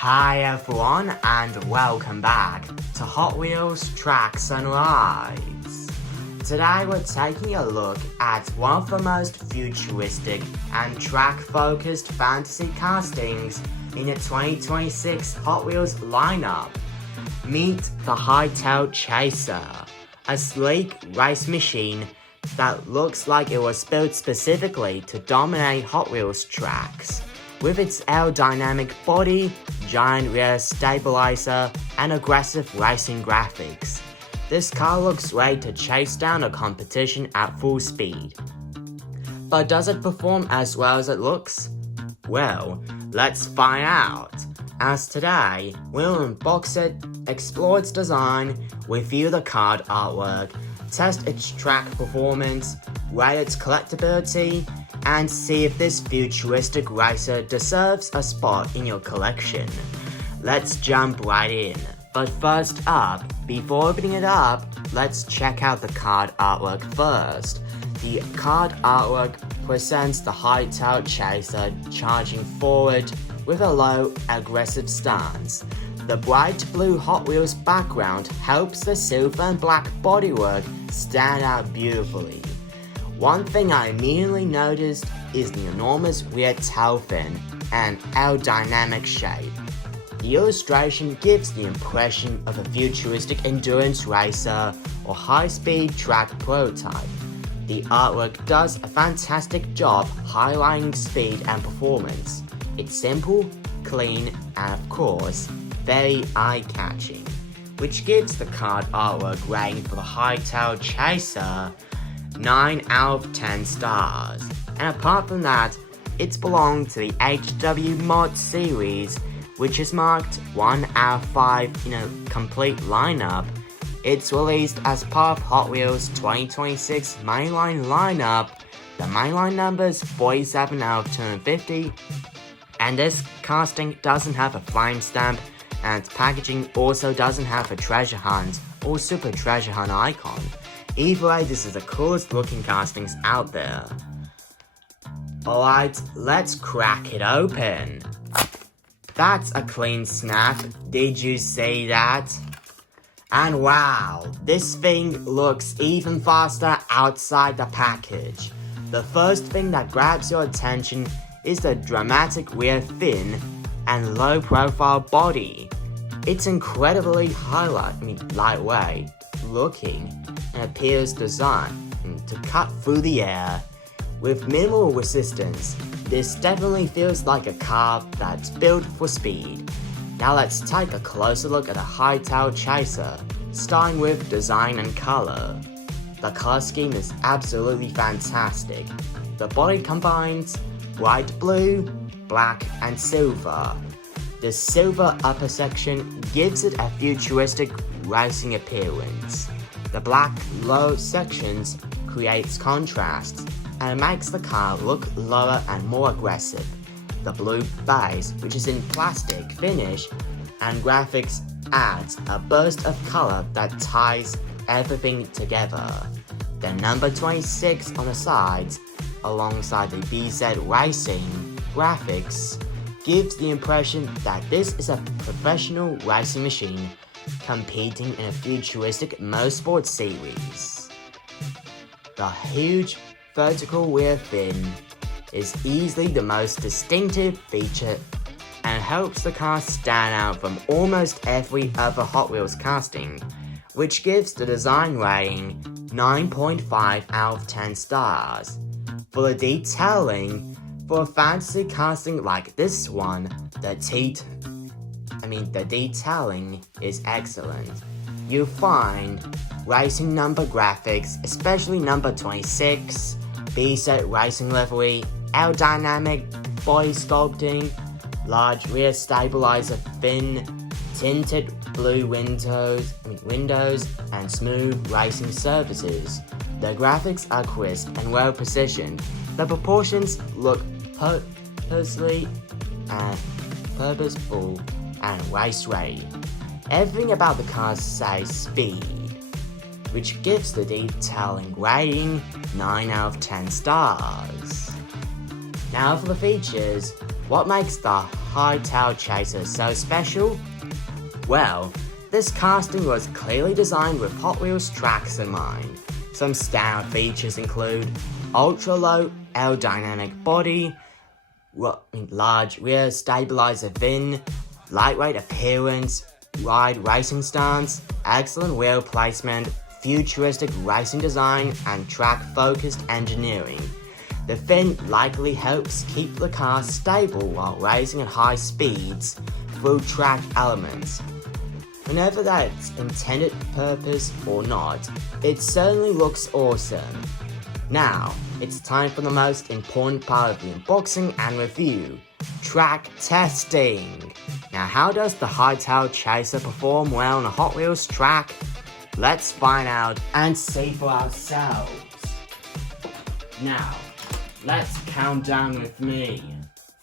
Hi everyone and welcome back to Hot Wheels Tracks and Rides. Today we're taking a look at one of the most futuristic and track-focused fantasy castings in the 2026 Hot Wheels lineup. Meet the Hightail Chaser, a sleek race machine that looks like it was built specifically to dominate Hot Wheels tracks. With its aerodynamic body, giant rear stabilizer, and aggressive racing graphics, this car looks ready to chase down a competition at full speed. But does it perform as well as it looks? Well, let's find out. As today, we'll unbox it, explore its design, review the card artwork, test its track performance, rate its collectibility, and see if this futuristic racer deserves a spot in your collection. Let's jump right in. But first up, before opening it up, let's check out the card artwork first. The card artwork presents the Hightail Chaser charging forward with a low, aggressive stance. The bright blue Hot Wheels background helps the silver and black bodywork stand out beautifully. One thing I immediately noticed is the enormous rear tail fin and aerodynamic shape. The illustration gives the impression of a futuristic endurance racer or high-speed track prototype. The artwork does a fantastic job highlighting speed and performance. It's simple, clean, and of course, very eye-catching, which gives the card artwork rating for the Hightail Chaser 9 out of 10 stars. And apart from that, it's belonged to the HW Mod series, which is marked 1 out of 5 in a complete lineup. It's released as part of Hot Wheels 2026 mainline lineup. The mainline number is 47 out of 250, and this casting doesn't have a flame stamp, and its packaging also doesn't have a treasure hunt or super treasure hunt icon. Either way, this is the coolest looking castings out there. Alright, let's crack it open. That's a clean snap, did you see that? And wow, this thing looks even faster outside the package. The first thing that grabs your attention is the dramatic rear fin and low profile body. It's incredibly lightweight looking and appears designed to cut through the air. With minimal resistance, this definitely feels like a car that's built for speed. Now let's take a closer look at a Hightail Chaser, starting with design and color. The color scheme is absolutely fantastic. The body combines bright blue, black, and silver. The silver upper section gives it a futuristic racing appearance. The black low sections creates contrast and makes the car look lower and more aggressive. The blue base, which is in plastic finish and graphics, adds a burst of color that ties everything together. The number 26 on the sides, alongside the BZ Racing graphics, gives the impression that this is a professional racing machine competing in a futuristic motorsport series. The huge vertical rear fin is easily the most distinctive feature and helps the car stand out from almost every other Hot Wheels casting, which gives the design rating 9.5 out of 10 stars. For the detailing, for a fantasy casting like this one, the detailing is excellent. You'll find racing number graphics, especially number 26, BZ Racing livery, aerodynamic body sculpting, large rear stabilizer fin, tinted blue windows, and smooth racing surfaces. The graphics are crisp and well positioned. The proportions look purposeful and race ready. Everything about the car says speed, which gives the detailing rating 9 out of 10 stars. Now for the features, What makes the Hightail Chaser so special? Well, this casting was clearly designed with Hot Wheels tracks in mind. Some standout features include ultra-low aerodynamic body, large rear stabilizer fin, lightweight appearance, wide racing stance, excellent wheel placement, futuristic racing design, and track-focused engineering. The fin likely helps keep the car stable while racing at high speeds through track elements. Whenever that's intended purpose or not, it certainly looks awesome. Now, it's time for the most important part of the unboxing and review, track testing. Now, how does the Hightail Chaser perform well on a Hot Wheels track? Let's find out and see for ourselves. Now, let's count down with me.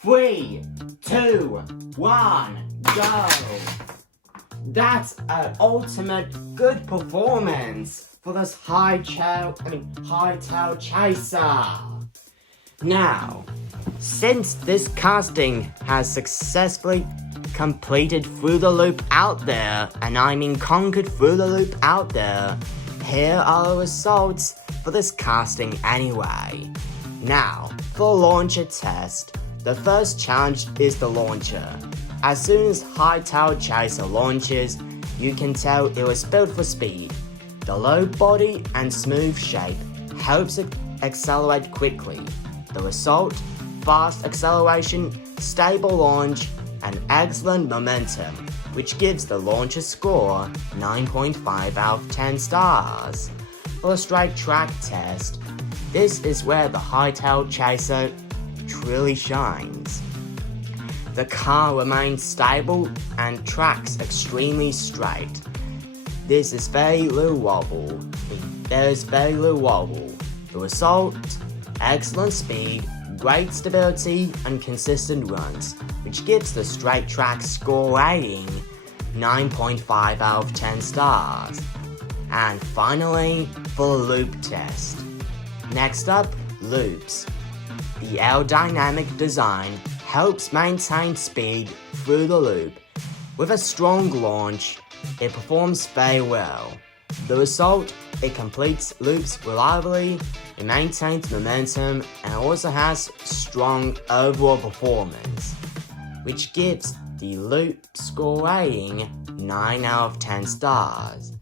3, 2, 1, go! That's an ultimate good performance for this Hightail Chaser. Now, since this casting has successfully completed through the loop out there, and I mean conquered through the loop out there, here are the results for this casting anyway. Now, for launcher test, the first challenge is the launcher. As soon as Hightail Chaser launches, you can tell it was built for speed. The low body and smooth shape helps it accelerate quickly. The result, fast acceleration, stable launch, and excellent momentum, which gives the launcher score 9.5 out of 10 stars. For the straight track test, this is where the Hightail Chaser truly shines. The car remains stable and tracks extremely straight. There is very little wobble. The result, excellent speed, great stability, and consistent runs, which gives the straight track score rating 9.5 out of 10 stars. And finally, for the loop test. Next up, loops. The aerodynamic design helps maintain speed through the loop. With a strong launch, it performs very well. The result, it completes loops reliably, it maintains momentum, and also has strong overall performance, which gives the loop score rating 9 out of 10 stars.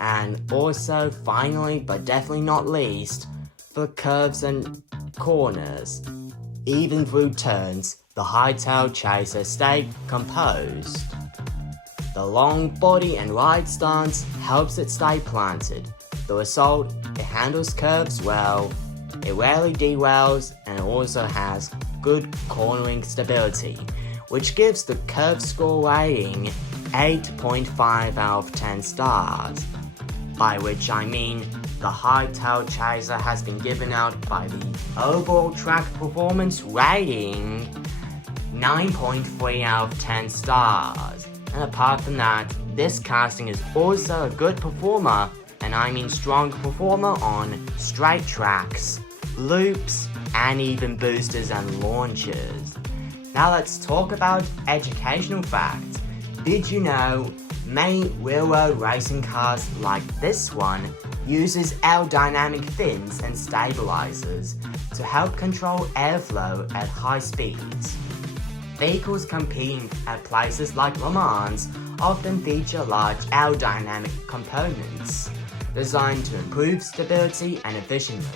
And also, finally, but definitely not least, for curves and corners. Even through turns, the Hightail Chaser stayed composed. The long body and wide stance helps it stay planted. The result, it handles curves well, it rarely derails, and it also has good cornering stability, which gives the curve score rating 8.5 out of 10 stars. By which I mean, the Hightail Chaser has been given out by the overall track performance rating 9.3 out of 10 stars. And apart from that, this casting is also a good performer, and I mean strong performer on straight tracks, loops, and even boosters and launches. Now let's talk about educational facts. Did you know many real-world racing cars like this one uses aerodynamic fins and stabilizers to help control airflow at high speeds? Vehicles competing at places like Le Mans often feature large aerodynamic components designed to improve stability and efficiency.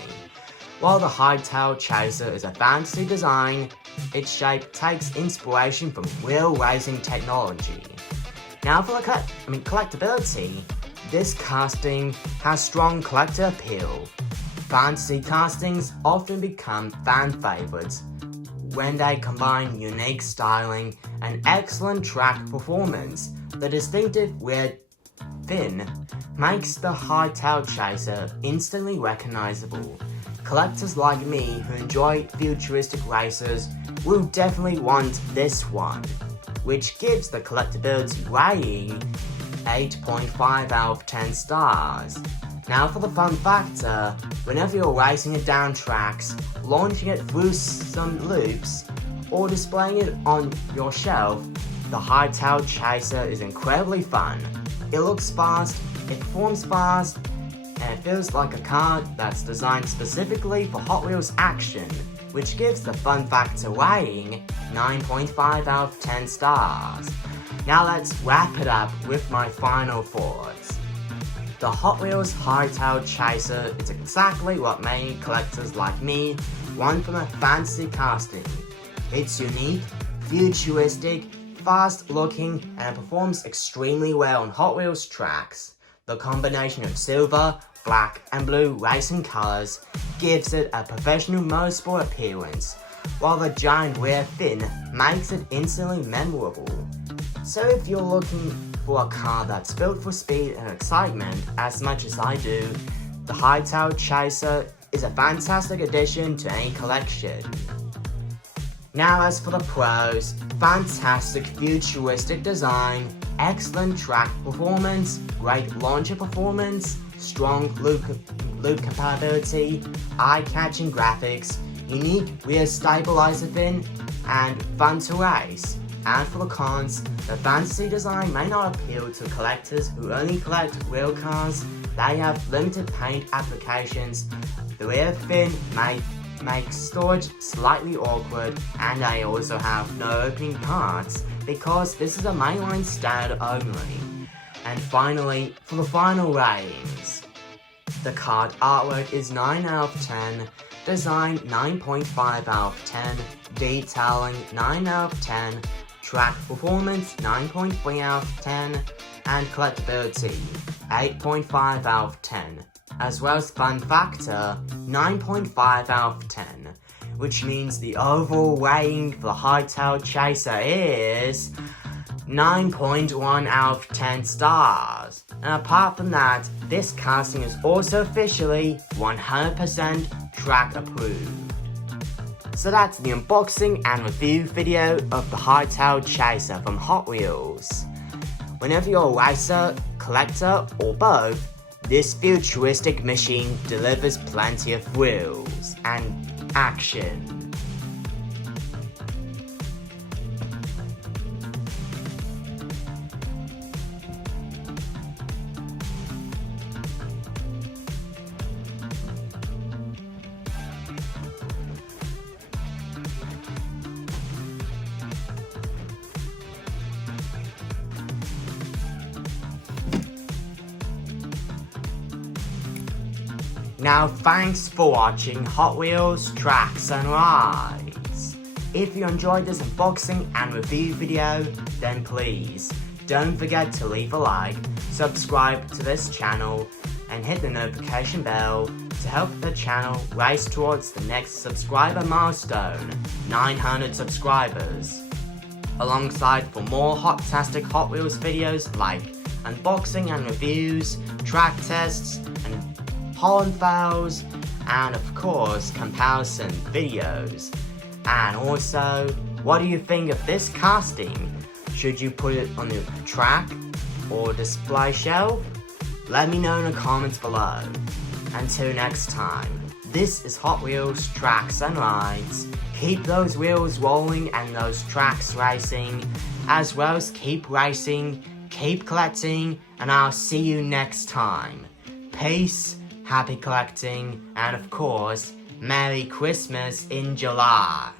While the Hightail Chaser is a fancy design, its shape takes inspiration from real racing technology. Now for the collectibility, this casting has strong collector appeal. Fantasy castings often become fan favorites when they combine unique styling and excellent track performance. The distinctive weird fin makes the Hightail Chaser instantly recognizable. Collectors like me who enjoy futuristic races will definitely want this one, which gives the collectability rating 8.5 out of 10 stars. Now for the fun factor, whenever you're racing it down tracks, launching it through some loops, or displaying it on your shelf, the Hightail Chaser is incredibly fun. It looks fast, it performs fast, and it feels like a car that's designed specifically for Hot Wheels action, which gives the fun factor rating 9.5 out of 10 stars. Now let's wrap it up with my final thoughts. The Hot Wheels Hightail Chaser is exactly what many collectors like me want from a fantasy casting. It's unique, futuristic, fast-looking, and it performs extremely well on Hot Wheels tracks. The combination of silver, black, and blue racing colors gives it a professional motorsport appearance, while the giant rear fin makes it instantly memorable. So if you're looking for a car that's built for speed and excitement as much as I do, the Hightail Chaser is a fantastic addition to any collection. Now as for the pros, fantastic futuristic design, excellent track performance, great launcher performance, strong loop compatibility, eye-catching graphics, unique rear stabilizer fin, and fun to race. And for the cons, the fantasy design may not appeal to collectors who only collect real cars. They have limited paint applications, the rear fin may make storage slightly awkward, and they also have no opening parts because this is a mainline standard only. And finally, for the final ratings, the card artwork is 9 out of 10, design 9.5 out of 10, detailing 9 out of 10, track performance 9.3 out of 10, and collectability 8.5 out of 10, as well as fun factor 9.5 out of 10, which means the overall rating for the Hightail Chaser is 9.1 out of 10 stars. And apart from that, this casting is also officially 100% track approved. So that's the unboxing and review video of the Hightail Chaser from Hot Wheels. Whenever you're a racer, collector, or both, this futuristic machine delivers plenty of thrills and action. Now thanks for watching Hot Wheels Tracks and Rides. If you enjoyed this unboxing and review video, then please don't forget to leave a like, subscribe to this channel, and hit the notification bell to help the channel race towards the next subscriber milestone, 900 subscribers. Alongside for more hot-tastic Hot Wheels videos like unboxing and reviews, track tests, and haul and fails, and of course comparison videos. And also, what do you think of this casting? Should you put it on the track or display shelf? Let me know in the comments below. Until next time, this is Hot Wheels Tracks and Rides. Keep those wheels rolling and those tracks racing, as well as keep racing, keep collecting, and I'll see you next time. Peace, happy collecting, and of course, Merry Christmas in July.